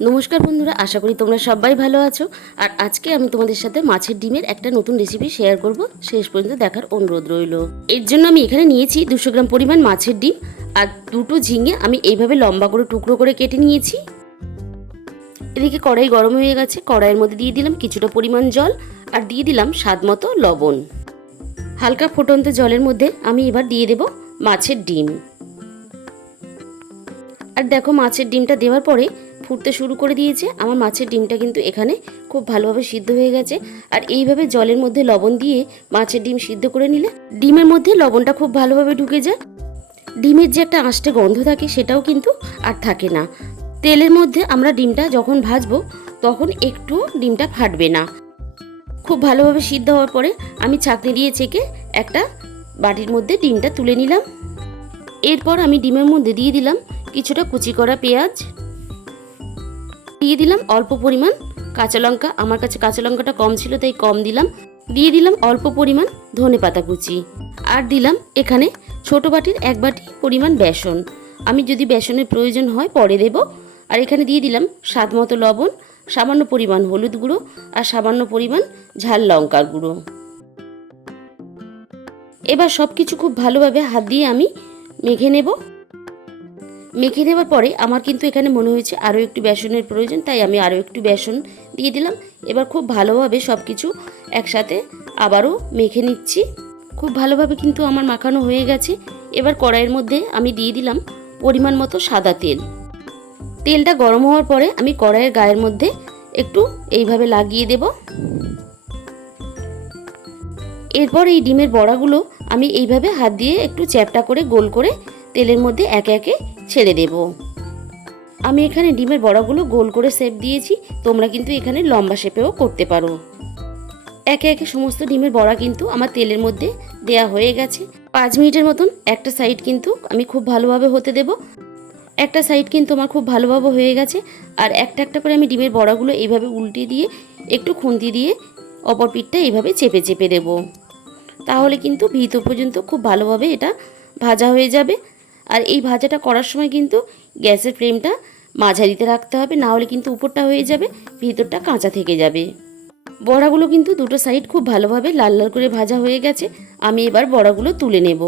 নমস্কার বন্ধুরা, আশা করি তোমরা সবাই ভালো আছো। আর আজকে আমি তোমাদের সাথে মাছের ডিমের একটা নতুন রেসিপি শেয়ার করব। শেষ পর্যন্ত দেখার অনুরোধ রইল। এর জন্য আমি এখানে নিয়েছি 200 গ্রাম পরিমাণ মাছের ডিম আর দুটো ঝিঙে আমি এইভাবে লম্বা করে টুকরো করে কেটে নিয়েছি। এদিকে কড়াই গরম হয়ে গেছে, কড়াইয়ের মধ্যে দিয়ে দিলাম কিছুটা পরিমাণ জল আর দিয়ে দিলাম স্বাদ মতো লবণ। হালকা ফুটন্ত জলের মধ্যে আমি এবার দিয়ে দেব মাছের ডিম। আর দেখো, মাছের ডিমটা দেওয়ার পরে ফুটতে শুরু করে দিয়েছে। আমার মাছের ডিমটা কিন্তু এখানে খুব ভালোভাবে সিদ্ধ হয়ে গেছে। আর এইভাবে জলের মধ্যে লবণ দিয়ে মাছের ডিম সিদ্ধ করে নিলে ডিমের মধ্যে লবণটা খুব ভালোভাবে ঢুকে যায়। ডিমের যে একটা আঁশটে গন্ধ থাকে সেটাও কিন্তু আর থাকে না। তেলের মধ্যে আমরা ডিমটা যখন ভাজবো তখন একটু ডিমটা ফাটবে না। খুব ভালোভাবে সিদ্ধ হওয়ার পরে আমি ছাঁকনি দিয়ে ছেঁকে একটা বাটির মধ্যে ডিমটা তুলে নিলাম। এরপর আমি ডিমের মধ্যে দিয়ে দিলাম কিছুটা কুচি করা পেঁয়াজ, দিয়ে দিলাম অল্প পরিমাণ কাঁচা লঙ্কা। আমার কাছে কাঁচা লঙ্কাটা কম ছিল তাই কম দিলাম। দিয়ে দিলাম অল্প পরিমাণ ধনেপাতা কুচি আর দিলাম এখানে ছোট বাটির 1 বাটি পরিমাণ বেসন। আমি যদি বেসনের প্রয়োজন হয় পরে দেব। আর এখানে দিয়ে দিলাম স্বাদ মতো লবণ, সামান্য পরিমাণ হলুদ গুঁড়ো আর সামান্য পরিমাণ ঝাল লঙ্কার গুঁড়ো। এবার সব কিছু খুব ভালোভাবে হাত দিয়ে আমি মেখে নেব। মেখে নেওয়ার পরে আমার কিন্তু এখানে মনে হয়েছে আরও একটু বেসনের প্রয়োজন, তাই আমি আরও একটু বেসন দিয়ে দিলাম। এবার খুব ভালোভাবে সব কিছু একসাথে আবারও মেখে নিচ্ছি। খুব ভালোভাবে কিন্তু আমার মাখানো হয়ে গেছে। এবার কড়াইয়ের মধ্যে আমি দিয়ে দিলাম পরিমাণ মতো সাদা তেল। তেলটা গরম হওয়ার পরে আমি কড়াইয়ের গায়ের মধ্যে একটু এইভাবে লাগিয়ে দেব। এরপর এই ডিমের বড়াগুলো আমি এইভাবে হাত দিয়ে একটু চ্যাপটা করে গোল করে তেলের মধ্যে একে একে ছেড়ে দেব। আমি এখানে ডিমের বড়াগুলো গোল করে শেপ দিয়েছি, তোমরা কিন্তু এখানে লম্বা শেপেও করতে পারো। একে একে সমস্ত ডিমের বড়া কিন্তু আমার তেলের মধ্যে দেয়া হয়ে গেছে। 5 মিনিটের মতন একটা সাইড কিন্তু আমি খুব ভালোভাবে হতে দেব। একটা সাইড কিন্তু আমার খুব ভালোভাবে হয়ে গেছে। আর একটা একটা করে আমি ডিমের বড়াগুলো এইভাবে উল্টে দিয়ে একটু খুন্তি দিয়ে অপর পিঠটা এইভাবে চেপে চেপে দেব। তাহলে কিন্তু ভিতর পর্যন্ত খুব ভালোভাবে এটা ভাজা হয়ে যাবে। আর এই ভাজাটা করার সময় কিন্তু গ্যাসের ফ্লেমটা মাঝারিতে রাখতে হবে, না হলে কিন্তু উপরটা হয়ে যাবে, ভিতরটা কাঁচা থেকে যাবে। বড়াগুলো কিন্তু দুটো সাইড খুব ভালোভাবে লাল লাল করে ভাজা হয়ে গেছে। আমি এবার বড়াগুলো তুলে নেব।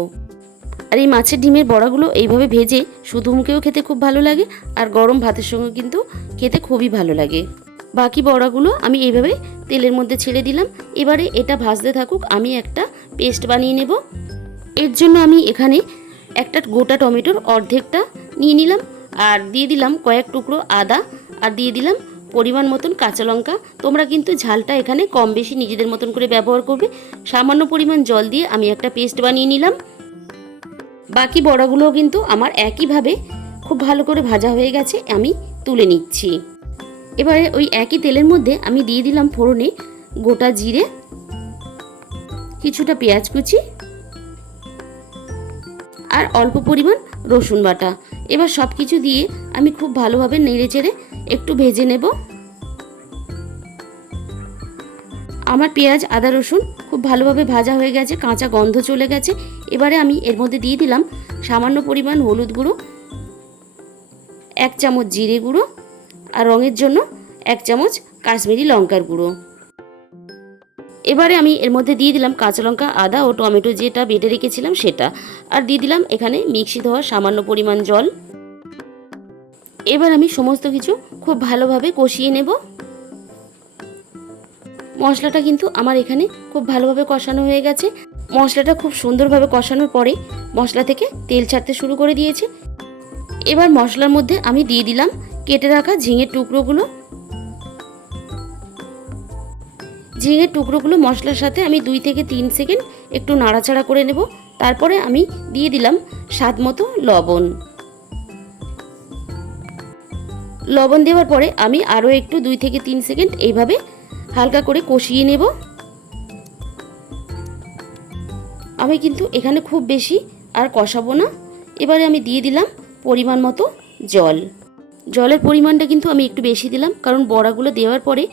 আর এই মাছের ডিমের বড়াগুলো এইভাবে ভেজে শুধু মুখেও খেতে খুব ভালো লাগে আর গরম ভাতের সঙ্গে কিন্তু খেতে খুবই ভালো লাগে। বাকি বড়াগুলো আমি এইভাবে তেলের মধ্যে ছেড়ে দিলাম। এবারে এটা ভাজতে থাকুক, আমি একটা পেস্ট বানিয়ে নেব। এর জন্য আমি এখানে একটা গোটা টমেটোর অর্ধেকটা নিয়ে নিলাম আর দিয়ে দিলাম কয়েক টুকরো আদা আর দিয়ে দিলাম পরিমাণ মতন কাঁচা লঙ্কা। তোমরা কিন্তু ঝালটা এখানে কম বেশি নিজেদের মতন করে ব্যবহার করবে। সামান্য পরিমাণ জল দিয়ে আমি একটা পেস্ট বানিয়ে নিলাম। বাকি বড়াগুলোও কিন্তু আমার একইভাবে খুব ভালো করে ভাজা হয়ে গেছে, আমি তুলে নিচ্ছি। এবারে ওই একই তেলের মধ্যে আমি দিয়ে দিলাম ফোড়নে গোটা জিরে, কিছুটা পেঁয়াজ কুচি আর অল্প পরিমাণ রসুন বাটা। এবার সব কিছু দিয়ে আমি খুব ভালোভাবে নেড়ে চেড়ে একটু ভেজে নেব। আমার পেঁয়াজ আদা রসুন খুব ভালোভাবে ভাজা হয়ে গেছে, কাঁচা গন্ধ চলে গেছে। এবারে আমি এর মধ্যে দিয়ে দিলাম সামান্য পরিমাণ হলুদ গুঁড়ো, 1 চামচ জিরে গুঁড়ো আর রঙের জন্য 1 চামচ কাশ্মীরি লঙ্কার গুঁড়ো। এবারে আমি এর মধ্যে দিয়ে দিলাম কাঁচা লঙ্কা, আদা ও টমেটো যেটা বেটে রেখেছিলাম সেটা, আর দিয়ে দিলাম এখানে মিক্সি ধোয়া সামান্য পরিমাণ জল। এবার আমি সমস্ত কিছু খুব ভালোভাবে কষিয়ে নেব। মশলাটা কিন্তু আমার এখানে খুব ভালোভাবে কষানো হয়ে গেছে। মশলাটা খুব সুন্দরভাবে কষানোর পরে মশলা থেকে তেল ছাড়তে শুরু করে দিয়েছে। এবার মশলার মধ্যে আমি দিয়ে দিলাম কেটে রাখা ঝিঙের টুকরোগুলো। ঝিঙের টুকরোগুলো মশলার সাথে আমি 2 থেকে 3 সেকেন্ড একটু নাড়াচাড়া করে নেব। তারপরে আমি দিয়ে দিলাম স্বাদ মতো লবণ। লবণ দেওয়ার পরে আমি আরও একটু 2 থেকে 3 সেকেন্ড এইভাবে হালকা করে কষিয়ে নেব। আমি কিন্তু এখানে খুব বেশি আর কষাবো না। এবারে আমি দিয়ে দিলাম পরিমাণ মতো জল। জলের পরিমাণটা কিন্তু আমি একটু বেশি দিলাম, কারণ বড়াগুলো দেওয়ার পরে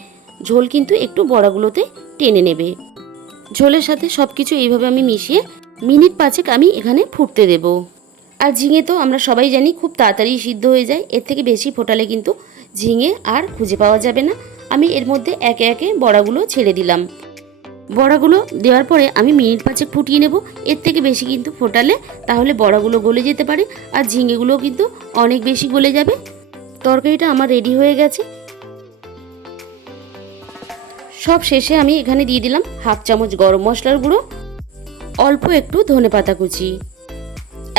ঝোল কিন্তু একটু বড়াগুলোতে টেনে নেবে। ঝোলের সাথে সব কিছু এইভাবে আমি মিশিয়ে মিনিট 5 আমি এখানে ফুটতে দেব। আর ঝিঙে তো আমরা সবাই জানি খুব তাড়াতাড়ি সিদ্ধ হয়ে যায়, এর থেকে বেশি ফোটালে কিন্তু ঝিঙে আর খুঁজে পাওয়া যাবে না। আমি এর মধ্যে একে একে বড়াগুলো ছেড়ে দিলাম। বড়াগুলো দেওয়ার পরে আমি মিনিট 5 ফুটিয়ে নেব। এর থেকে বেশি কিন্তু ফোটালে তাহলে বড়াগুলো গলে যেতে পারে, আর ঝিঙেগুলোও কিন্তু অনেক বেশি গলে যাবে। তরকারিটা আমার রেডি হয়ে গেছে। সব শেষে আমি এখানে দিয়ে দিলাম হাফ চামচ গরম মশলার গুঁড়ো, অল্প একটু ধনেপাতা কুচি।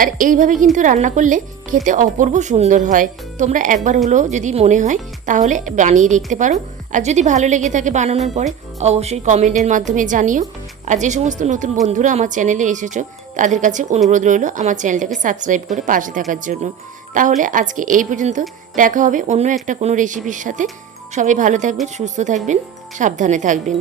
আর এইভাবে কিন্তু রান্না করলে খেতে অপূর্ব সুন্দর হয়। তোমরা একবার হলেও যদি মনে হয় তাহলে বানিয়ে দেখতে পারো। আর যদি ভালো লেগে থাকে বানানোর পরে অবশ্যই কমেন্টের মাধ্যমে জানিও। আর যে সমস্ত নতুন বন্ধুরা আমার চ্যানেলে এসেছো তাদের কাছে অনুরোধ রইল আমার চ্যানেলটাকে সাবস্ক্রাইব করে পাশে থাকার জন্য। তাহলে আজকে এই পর্যন্ত, দেখা হবে অন্য একটা কোনো রেসিপির সাথে। সবাই ভালো থাকবেন, সুস্থ থাকবেন, সাবধানে থাকবেন।